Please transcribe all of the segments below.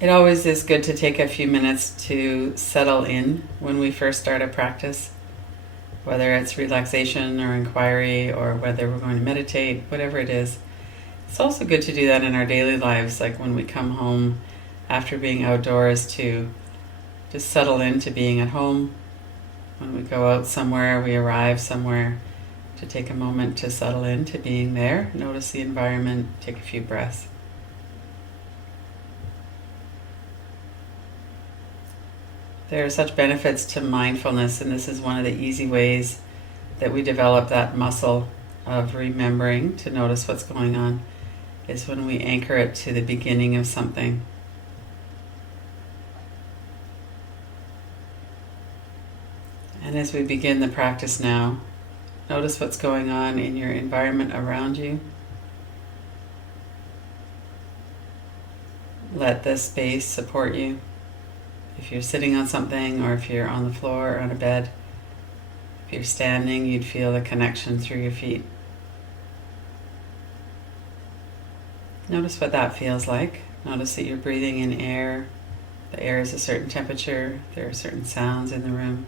It always is good to take a few minutes to settle in when we first start a practice, whether it's relaxation or inquiry or whether we're going to meditate, whatever it is. It's also good to do that in our daily lives, like when we come home after being outdoors, to just settle into being at home. When we go out somewhere, we arrive somewhere, to take a moment to settle into being there, notice the environment, take a few breaths. There are such benefits to mindfulness, and this is one of the easy ways that we develop that muscle of remembering to notice what's going on, is when we anchor it to the beginning of something. And as we begin the practice now, notice what's going on in your environment around you. Let this space support you. If you're sitting on something, or if you're on the floor or on a bed, if you're standing, you'd feel the connection through your feet. Notice what that feels like. Notice that you're breathing in air. The air is a certain temperature. There are certain sounds in the room.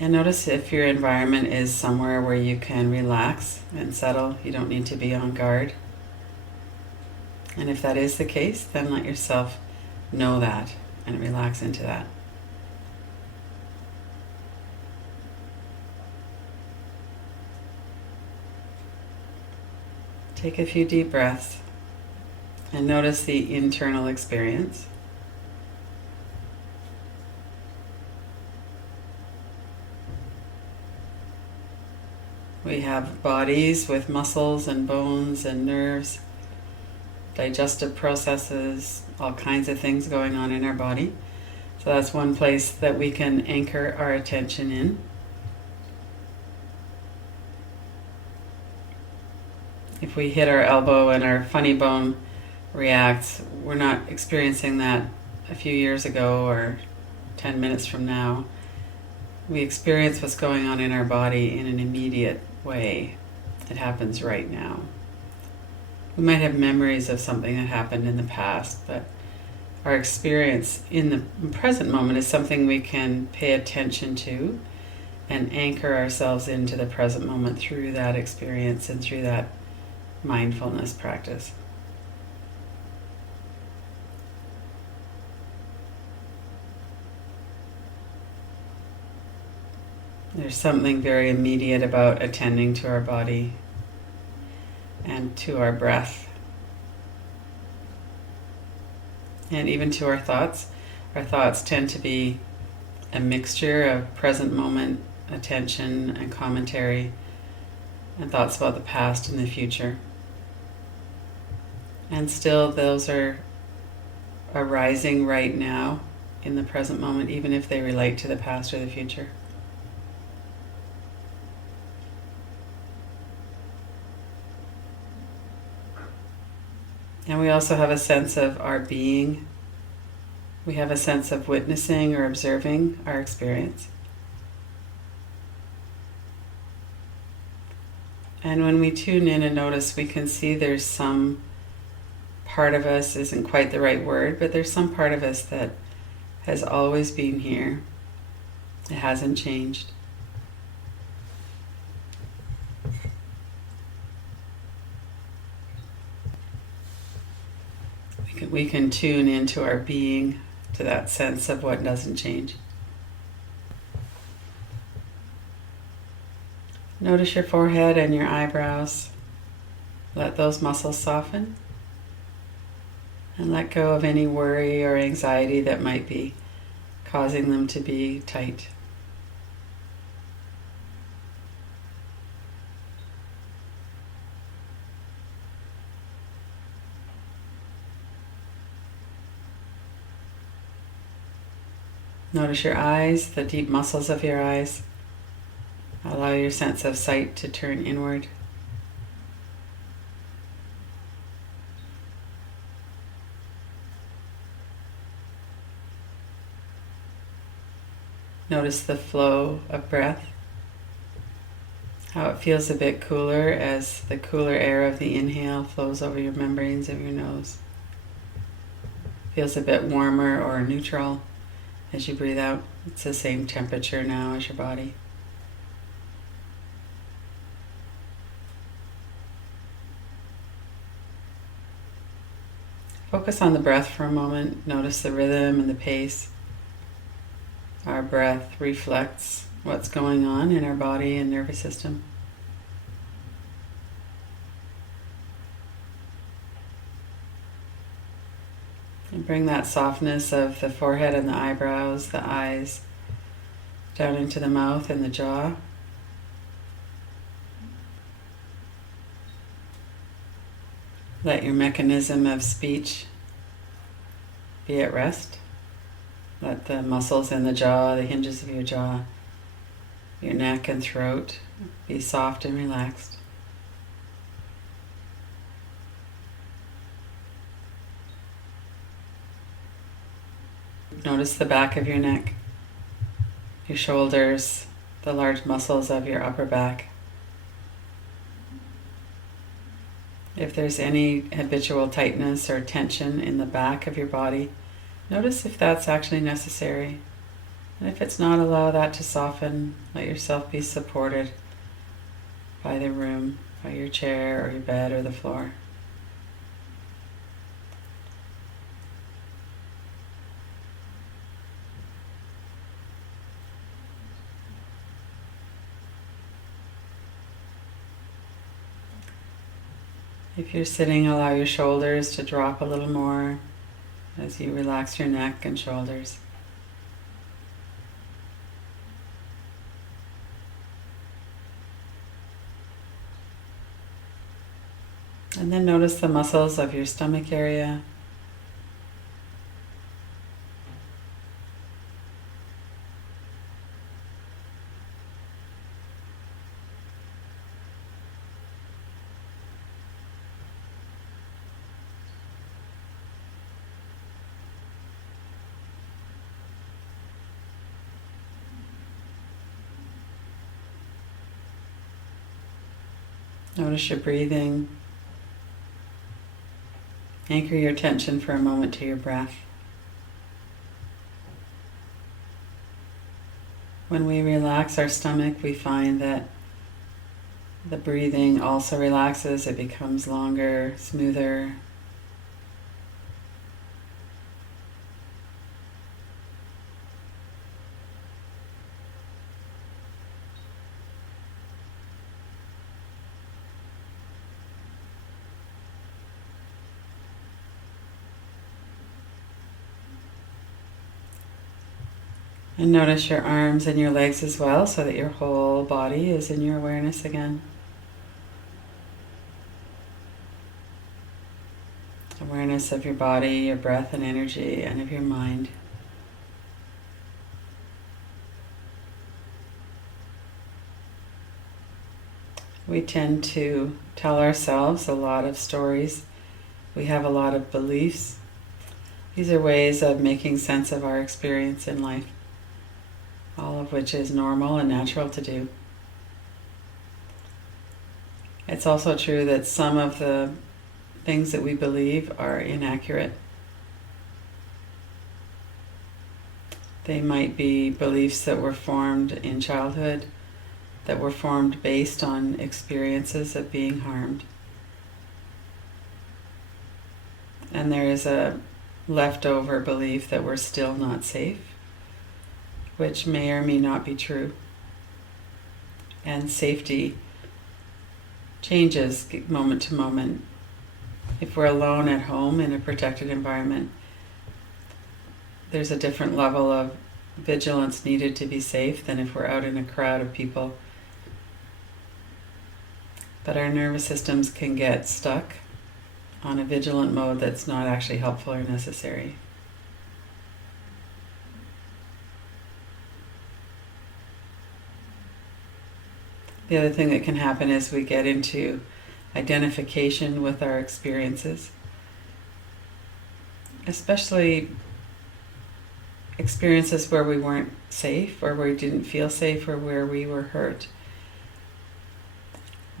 And notice if your environment is somewhere where you can relax and settle. You don't need to be on guard. And if that is the case, then let yourself know that and relax into that. Take a few deep breaths and notice the internal experience. We have bodies with muscles and bones and nerves, digestive processes, all kinds of things going on in our body. So that's one place that we can anchor our attention in. If we hit our elbow and our funny bone reacts, we're not experiencing that a few years ago or 10 minutes from now. We experience what's going on in our body in an immediate way. It happens right now. We might have memories of something that happened in the past, but our experience in the present moment is something we can pay attention to and anchor ourselves into the present moment through that experience and through that mindfulness practice. There's something very immediate about attending to our body and to our breath, and even to our thoughts. Our thoughts tend to be a mixture of present moment attention and commentary, and thoughts about the past and the future. And still, those are arising right now in the present moment, even if they relate to the past or the future. And we also have a sense of our being. We have a sense of witnessing or observing our experience. And when we tune in and notice, we can see there's some part of us, isn't quite the right word, but there's some part of us that has always been here. It hasn't changed. We can tune into our being, to that sense of what doesn't change. Notice your forehead and your eyebrows. Let those muscles soften. And let go of any worry or anxiety that might be causing them to be tight. Notice your eyes, the deep muscles of your eyes. Allow your sense of sight to turn inward. Notice the flow of breath, how it feels a bit cooler as the cooler air of the inhale flows over your membranes of your nose. Feels a bit warmer or neutral as you breathe out. It's the same temperature now as your body. Focus on the breath for a moment. Notice the rhythm and the pace. Our breath reflects what's going on in our body and nervous system. And bring that softness of the forehead and the eyebrows, the eyes, down into the mouth and the jaw. Let your mechanism of speech be at rest. Let the muscles in the jaw, the hinges of your jaw, your neck and throat be soft and relaxed. Notice the back of your neck, your shoulders, the large muscles of your upper back. If there's any habitual tightness or tension in the back of your body, notice if that's actually necessary. And if it's not, allow that to soften. Let yourself be supported by the room, by your chair or your bed or the floor. If you're sitting, allow your shoulders to drop a little more as you relax your neck and shoulders. And then notice the muscles of your stomach area. Notice your breathing. Anchor your attention for a moment to your breath. When we relax our stomach, we find that the breathing also relaxes. It becomes longer, smoother. And notice your arms and your legs as well, so that your whole body is in your awareness again. Awareness of your body, your breath and energy, and of your mind. We tend to tell ourselves a lot of stories. We have a lot of beliefs. These are ways of making sense of our experience in life, all of which is normal and natural to do. It's also true that some of the things that we believe are inaccurate. They might be beliefs that were formed in childhood, that were formed based on experiences of being harmed. And there is a leftover belief that we're still not safe, which may or may not be true. And safety changes moment to moment. If we're alone at home in a protected environment, there's a different level of vigilance needed to be safe than if we're out in a crowd of people. But our nervous systems can get stuck on a vigilant mode that's not actually helpful or necessary. The other thing that can happen is we get into identification with our experiences, especially experiences where we weren't safe or where we didn't feel safe or where we were hurt.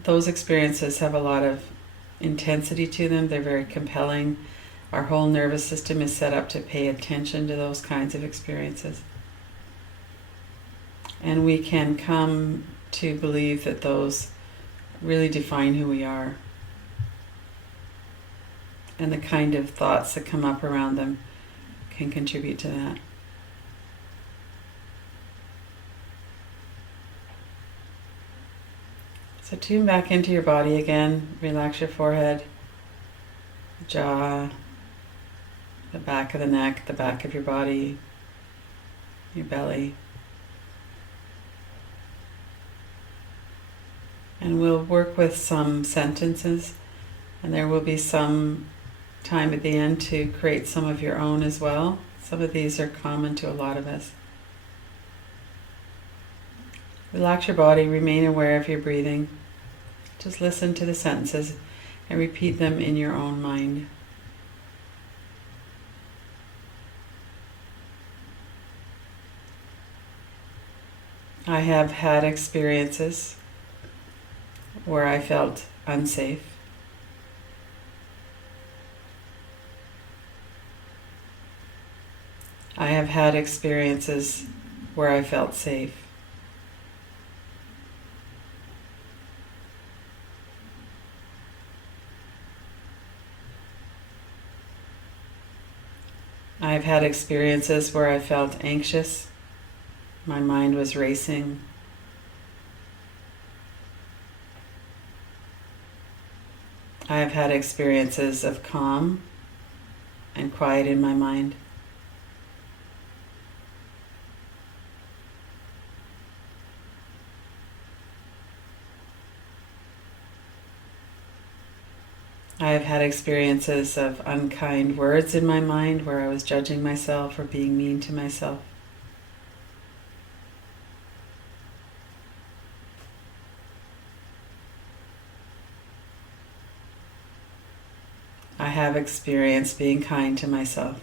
those experiences have a lot of intensity to them. They're very compelling. Our whole nervous system is set up to pay attention to those kinds of experiences. And we can come to believe that those really define who we are. And the kind of thoughts that come up around them can contribute to that. So tune back into your body again. Relax your forehead, jaw, the back of the neck, the back of your body, your belly. And we'll work with some sentences, and there will be some time at the end to create some of your own as well. Some of these are common to a lot of us. Relax your body, remain aware of your breathing. Just listen to the sentences and repeat them in your own mind. I have had experiences where I felt unsafe. I have had experiences where I felt safe. I have had experiences where I felt anxious. My mind was racing. I have had experiences of calm and quiet in my mind. I have had experiences of unkind words in my mind where I was judging myself or being mean to myself. I have experienced being kind to myself.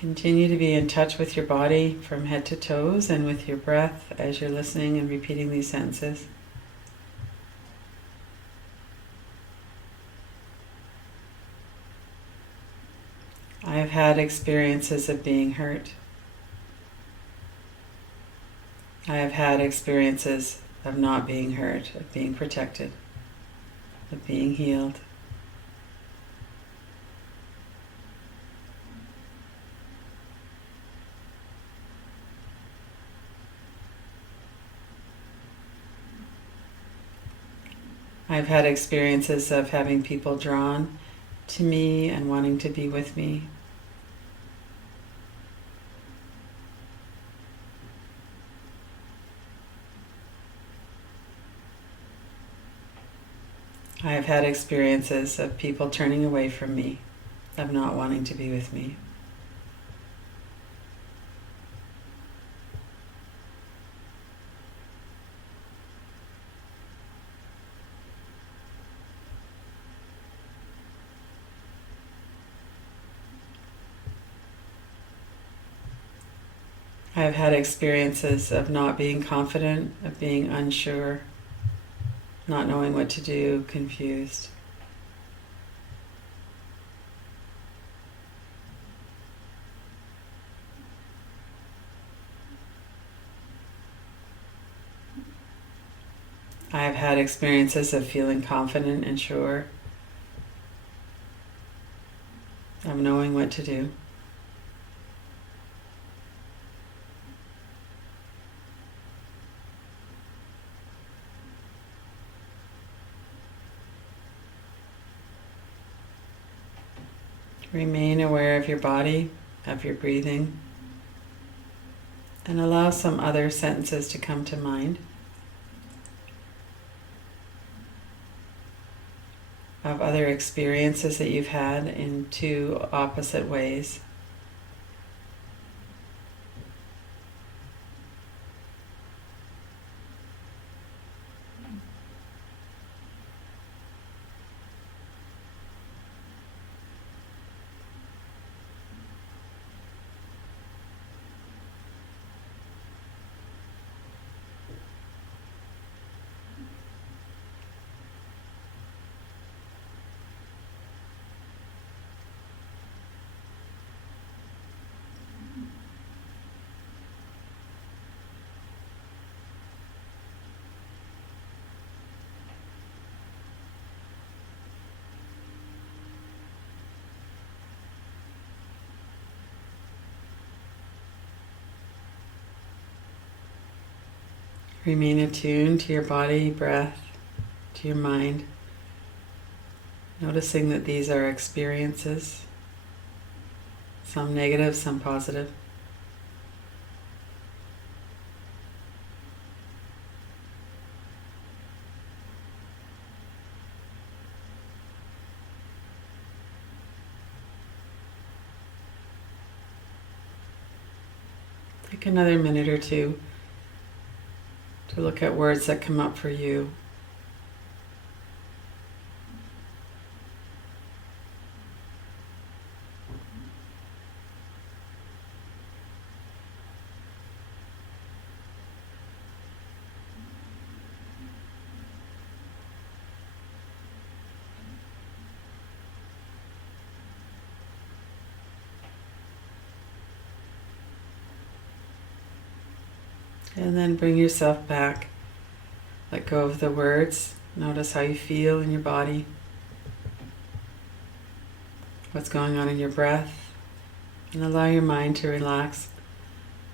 Continue to be in touch with your body from head to toes and with your breath as you're listening and repeating these sentences. I have had experiences of being hurt. I have had experiences of not being hurt, of being protected, of being healed. I've had experiences of having people drawn to me and wanting to be with me. I have had experiences of people turning away from me, of not wanting to be with me. I have had experiences of not being confident, of being unsure, not knowing what to do, confused. I have had experiences of feeling confident and sure, of knowing what to do. Remain aware of your body, of your breathing, and allow some other sentences to come to mind of other experiences that you've had in two opposite ways. Remain attuned to your body, breath, to your mind, noticing that these are experiences, some negative, some positive. Take another minute or two to look at words that come up for you. And then bring yourself back. Let go of the words. Notice how you feel in your body. What's going on in your breath. And allow your mind to relax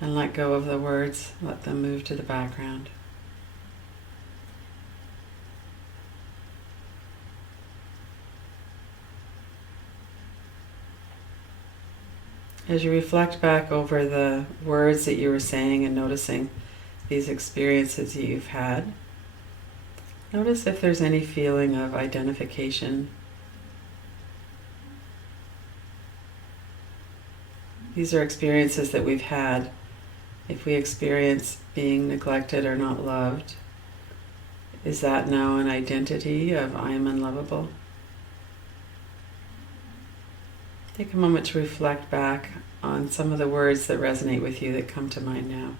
and let go of the words. Let them move to the background. As you reflect back over the words that you were saying and noticing these experiences that you've had, notice if there's any feeling of identification. These are experiences that we've had. If we experience being neglected or not loved, is that now an identity of I am unlovable? Take a moment to reflect back on some of the words that resonate with you that come to mind now.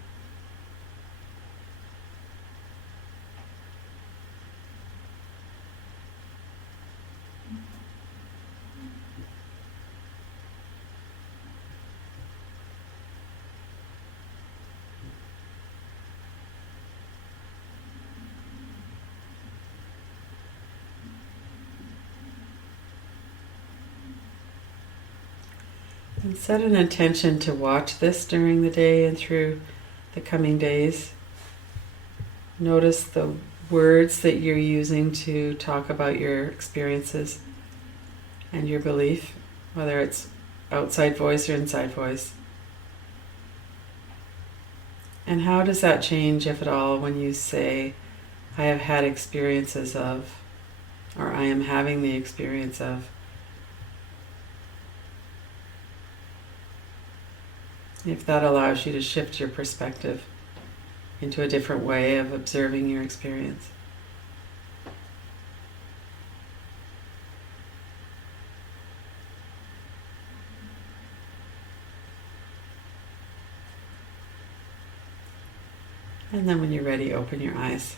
And set an intention to watch this during the day and through the coming days. Notice the words that you're using to talk about your experiences and your belief, whether it's outside voice or inside voice. And how does that change, if at all, when you say, I have had experiences of, or I am having the experience of? If that allows you to shift your perspective into a different way of observing your experience. And then when you're ready, open your eyes.